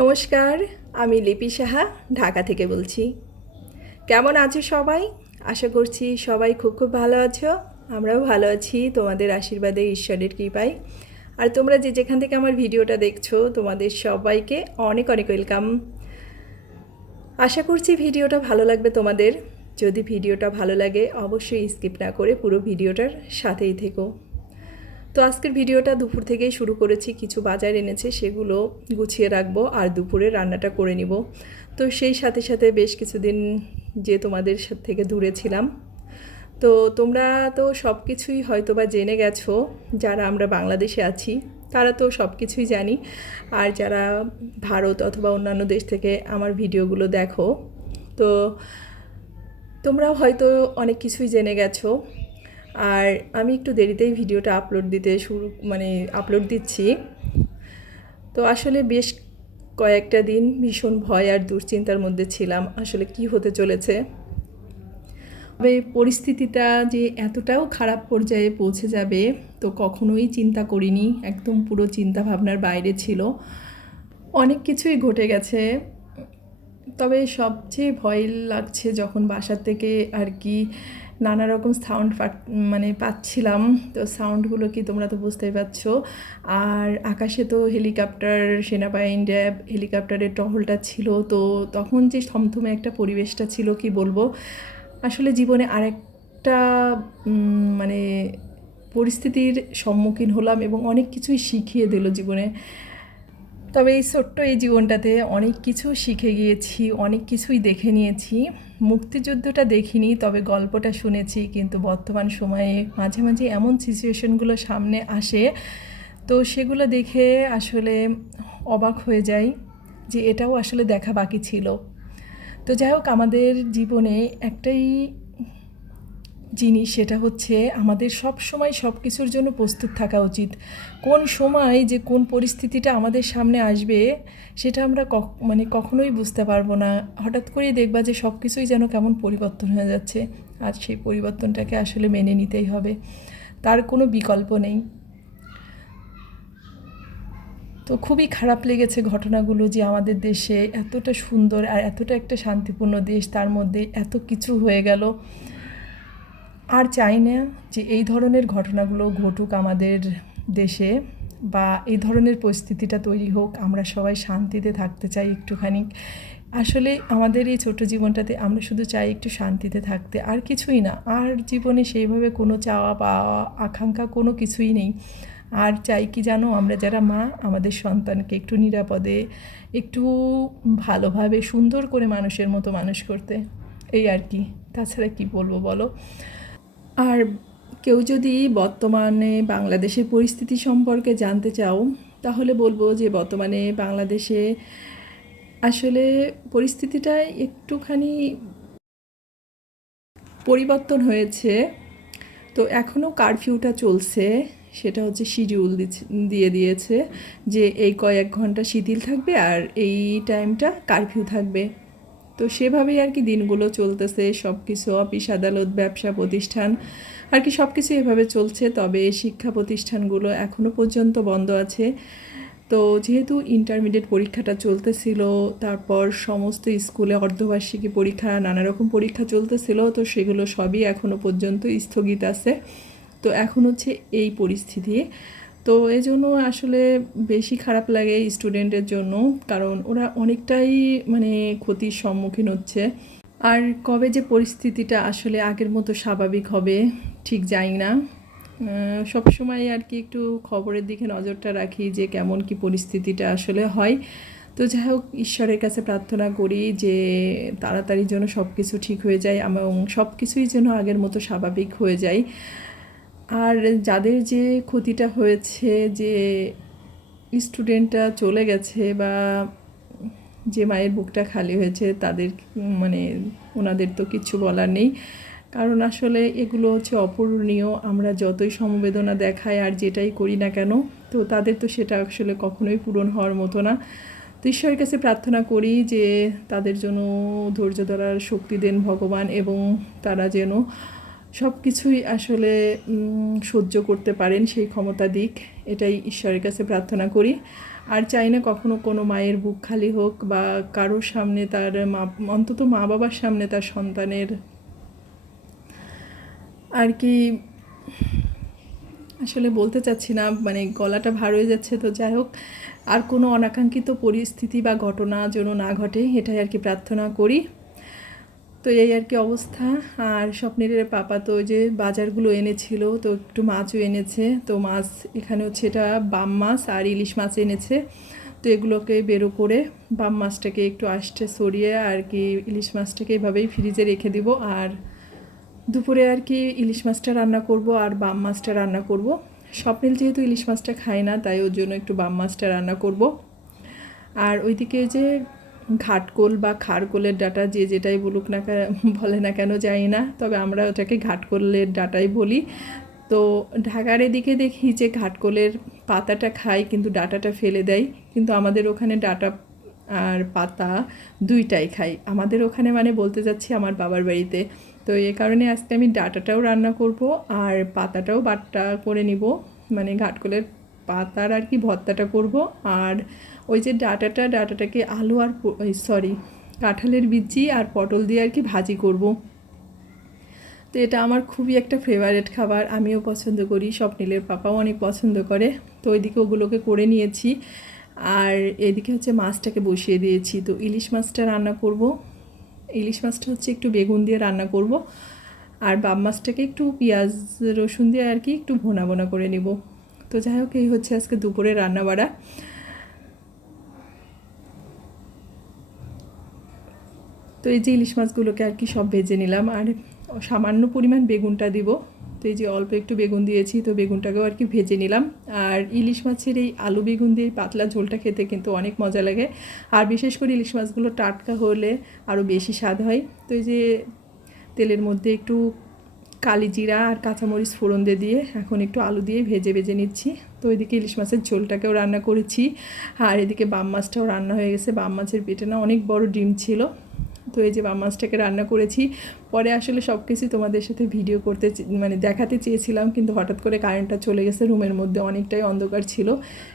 নমস্কার, আমি লিপি সাহা, ঢাকা থেকে বলছি। কেমন আছো সবাই? আশা করছি সবাই খুব খুব ভালো আছো। আমরাও ভালো আছি, তোমাদের আশীর্বাদে, ঈশ্বরের কৃপায়। আর তোমরা যে যেখান থেকে আমার ভিডিওটা দেখছ, তোমাদের সবাইকে অনেক অনেক ওয়েলকাম। আশা করছি ভিডিওটা ভালো লাগবে তোমাদের। যদি ভিডিওটা ভালো লাগে, অবশ্যই স্কিপ না করে পুরো ভিডিওটার সাথেই থেকো। তো আজকের ভিডিওটা দুপুর থেকেই শুরু করেছি, কিছু বাজার এনেছে সেগুলো গুছিয়ে রাখব আর দুপুরে রান্নাটা করে নিব। তো সেই সাথে সাথে বেশ কিছুদিন যে তোমাদের থেকে দূরে ছিলাম। তো তোমরা তো সব কিছুই হয়তো বা জেনে গেছো, যারা আমরা বাংলাদেশে আছি, তারা তো সব কিছুই জানি। আর যারা ভারত অথবা অন্যান্য দেশ থেকে আমার ভিডিওগুলো দেখো, তো তোমরাও হয়তো অনেক কিছুই জেনে গেছো। আর আমি একটু দেরিতেই ভিডিওটা আপলোড দিতে শুরু মানে আপলোড দিচ্ছি। তো আসলে বেশ কয়েকটা দিন ভীষণ ভয় আর দুশ্চিন্তার মধ্যে ছিলাম, আসলে কি হতে চলেছে। তবে পরিস্থিতিটা যে এতটাও খারাপ পর্যায়ে পৌঁছে যাবে, তো কখনোই চিন্তা করিনি, একদম পুরো চিন্তা ভাবনার বাইরে ছিল। অনেক কিছুই ঘটে গেছে। তবে সবচেয়ে ভয় লাগছে যখন বাসার থেকে আর কি নানা রকম সাউন্ড মানে পাচ্ছিলাম। তো সাউন্ডগুলো কি তোমরা তো বুঝতেই পারছ। আর আকাশে তো হেলিকপ্টার সেনাবাহিনী র্যাব হেলিকপ্টারের টহলটা ছিল। তো তখন যে থমথমে একটা পরিবেশটা ছিল, কি বলব? আসলে জীবনে আরেকটা মানে পরিস্থিতির সম্মুখীন হলাম এবং অনেক কিছুই শিখিয়ে দিল জীবনে। তবে এই ছোট্ট এই জীবনটাতে অনেক কিছু শিখে গিয়েছি, অনেক কিছুই দেখে নিয়েছি। মুক্তিযুদ্ধটা দেখিনি, তবে গল্পটা শুনেছি, কিন্তু বর্তমান সময়ে মাঝে মাঝে এমন সিচুয়েশনগুলো সামনে আসে। তো সেগুলো দেখে আসলে অবাক হয়ে যাই যে এটাও আসলে দেখা বাকি ছিল। তো যাই হোক, আমাদের জীবনে একটাই জিনিস সেটা হচ্ছে আমাদের সব সময় সব কিছুর জন্য প্রস্তুত থাকা উচিত। কোন সময় যে কোন পরিস্থিতিটা আমাদের সামনে আসবে সেটা আমরা মানে কখনোই বুঝতে পারব না। হঠাৎ করেই দেখবা যে সব কিছুই যেন কেমন পরিবর্তন হয়ে যাচ্ছে আর সেই পরিবর্তনটাকে আসলে মেনে নিতেই হবে। তার কোনো বিকল্প নেই। তো খুবই খারাপ লেগেছে ঘটনাগুলো যে আমাদের দেশে এতটা সুন্দর আর এতটা একটা শান্তিপূর্ণ দেশ, তার মধ্যে এত কিছু হয়ে গেল। আর চাই না যে এই ধরনের ঘটনাগুলো ঘটুক আমাদের দেশে বা এই ধরনের পরিস্থিতিটা তৈরি হোক, আমরা সবাই শান্তিতে থাকতে চাই একটুখানি। আসলে আমাদের এই ছোট জীবনটাতে আমরা শুধু চাই একটু শান্তিতে থাকতে, আর কিছুই না। আর জীবনে সেইভাবে কোনো চাওয়া পাওয়া, আকাঙ্ক্ষা কোনো কিছুই নেই। আর চাই কি জানো, আমরা যারা মা, আমাদের সন্তানকে একটু নিরাপদে, একটু ভালোভাবে সুন্দর করে মানুষের মতো মানুষ করতে। এই আর কি। তাছাড়া কি বলব বলো? আর কেউ যদি বর্তমানে বাংলাদেশের পরিস্থিতি সম্পর্কে জানতে চাও, তাহলে বলব যে বর্তমানে বাংলাদেশে আসলে পরিস্থিতিটা একটুখানি পরিবর্তন হয়েছে। তো এখনও কারফিউটা চলছে, সেটা হচ্ছে শিডিউল দিয়ে দিয়েছে যে এই কয়েক ঘণ্টা শিথিল থাকবে আর এই টাইমটা কারফিউ থাকবে। তো সেভাবেই আর কি দিনগুলো চলতেছে সব কিছু অফিস, আদালত, ব্যবসা প্রতিষ্ঠান, আর কি সব কিছু এভাবে চলছে। তবে শিক্ষা প্রতিষ্ঠানগুলো এখনও পর্যন্ত বন্ধ আছে। তো যেহেতু ইন্টারমিডিয়েট পরীক্ষাটা চলতেছিল, তারপর সমস্ত স্কুলে অর্ধবার্ষিকী পরীক্ষা নানা রকম পরীক্ষা চলতেছিল, তো সেগুলো সবই এখনও পর্যন্ত স্থগিত আছে। তো এখন হচ্ছে এই পরিস্থিতি। তো এই জন্য আসলে বেশি খারাপ লাগে স্টুডেন্টের জন্য, কারণ ওরা অনেকটাই মানে ক্ষতির সম্মুখীন হচ্ছে। আর কবে যে পরিস্থিতিটা আসলে আগের মতো স্বাভাবিক হবে ঠিক যাই না। সব সময় আর কি একটু খবরের দিকে নজরটা রাখি যে কেমন কি পরিস্থিতিটা আসলে হয়। তো যাই হোক, ঈশ্বরের কাছে প্রার্থনা করি যে তাড়াতাড়ি যেন সব কিছু ঠিক হয়ে যায় এবং সব কিছুই যেন আগের মতো স্বাভাবিক হয়ে যায়। আর যাদের যে ক্ষতিটা হয়েছে, যে স্টুডেন্টটা চলে গেছে বা যে মায়ের বুকটা খালি হয়েছে, তাদের মানে ওনাদের তো কিছু বলার নেই। কারণ আসলে এগুলো হচ্ছে অপূরণীয়। আমরা যতই সমবেদনা দেখাই আর যেটাই করি না কেন, তো তাদের তো সেটা আসলে কখনোই পূরণ হওয়ার মতো না। তো ঈশ্বরের কাছে প্রার্থনা করি যে তাদের জন্য ধৈর্য ধরার শক্তি দেন ভগবান এবং তারা যেন সব কিছুই আসলে সহ্য করতে পারেন সেই ক্ষমতা দিক। এটাই ঈশ্বরের কাছে প্রার্থনা করি। আর চাই না কখনো কোনো মায়ের বুক খালি হোক বা কারোর সামনে তার মা, অন্তত মা বাবার সামনে তার সন্তানের। আর কি, আসলে বলতে চাচ্ছি না মানে গলাটা ভার হয়ে যাচ্ছে তো যাই হোক। আর কোনো অনাকাঙ্ক্ষিত পরিস্থিতি বা ঘটনা যেন না ঘটে, এটাই আর কি প্রার্থনা করি। তো এই আর কি অবস্থা। আর স্বপ্নের পাপা তো যে বাজারগুলো এনেছিল, তো একটু মাছও এনেছে। তো মাছ এখানে হচ্ছে এটা বাম মাছ আর ইলিশ মাছ এনেছে। তো এগুলোকে বেরো করে বাম মাছটাকে একটু আষ্টে সরিয়ে আর কি ইলিশ মাছটাকে এভাবেই ফ্রিজে রেখে দিব। আর দুপুরে আর কি ইলিশ মাছটা রান্না করব আর বাম মাছটা রান্না করব। স্বপ্নিল যেহেতু ইলিশ মাছটা খায় না, তাই ওর জন্য একটু বাম মাছটা রান্না করব। আর ওইদিকে যে ঘাটকোল বা খারকোলের ডাটা যে যেটাই বলুক না বলে না কেন জানি না, তবে আমরা ওটাকে ঘাটকোলের ডাটাই বলি। তো ঢাকার এদিকে দেখি যে ঘাটকোলের পাতাটা খায় কিন্তু ডাটাটা ফেলে দেয়, কিন্তু আমাদের ওখানে ডাটা আর পাতা দুইটাই খাই। আমাদের ওখানে মানে বলতে যাচ্ছি আমার বাবার বাড়িতে। তো এ কারণে আজকে আমি ডাটাটাও রান্না করব আর পাতাটাও বাট্টা করে নিব মানে ঘাটকোলের পাতার আর কি ভর্তাটা করব। আর ওই যে ডাটাটা, ডাটাটাকে আলু আর সরি, কাঁঠালের বিচি আর পটল দিয়ে আর কি ভাজি করব। তো এটা আমার খুবই একটা ফেভারেট খাবার, আমিও পছন্দ করি, স্বপ্নিলের পাপাও অনেক পছন্দ করে। তো ওইদিকে ওগুলোকে করে নিয়েছি। আর এদিকে হচ্ছে মাছটাকে বসিয়ে দিয়েছি। তো ইলিশ মাছটা রান্না করব। ইলিশ মাছটা হচ্ছে একটু বেগুন দিয়ে রান্না করব। আর বাম মাছটাকে একটু পেঁয়াজ, রসুন দিয়ে আর কি একটু ভোনা ভোনা করে নিব। তো যাই হোক, এই হচ্ছে আজকে দুপুরে রান্না বাড়া তো এই যে ইলিশ মাছগুলোকে আর কি সব ভেজে নিলাম। আর সামান্য পরিমাণ বেগুনটা দিব। তো এই যে অল্প একটু বেগুন দিয়েছি, তো বেগুনটাকেও আর কি ভেজে নিলাম। আর ইলিশ মাছের এই আলু বেগুন দিয়ে পাতলা ঝোলটা খেতে কিন্তু অনেক মজা লাগে। আর বিশেষ করে ইলিশ মাছগুলো টাটকা হলে আরও বেশি স্বাদ হয়। তো এই যে তেলের মধ্যে একটু কালি জিরা আর কাঁচামরিচ ফোড়ন দিয়ে দিয়ে এখন একটু আলু দিয়ে ভেজে ভেজে নিচ্ছি। তো এদিকে ইলিশ মাছের ঝোলটাকেও রান্না করেছি। আর এদিকে বাম মাছটাও রান্না হয়ে গেছে। বাম মাছের পেটে না অনেক বড় ডিম ছিল। তো এই যে বাম মাছটাকে রান্না করেছি। পরে আসলে সব কিছু তোমাদের সাথে ভিডিও করতে মানে দেখাতে চেয়েছিলাম। কিন্তু হঠাৎ করে কারেন্টটা চলে গেছে রুমের মধ্যে। অনেকটাই অন্ধকার ছিল।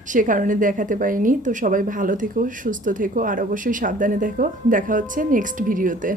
সে কারণে দেখাতে পারিনি তো সবাই ভালো থেকো, সুস্থ থেকো। আর অবশ্যই সাবধানে দেখো। দেখা হচ্ছে নেক্সট ভিডিওতে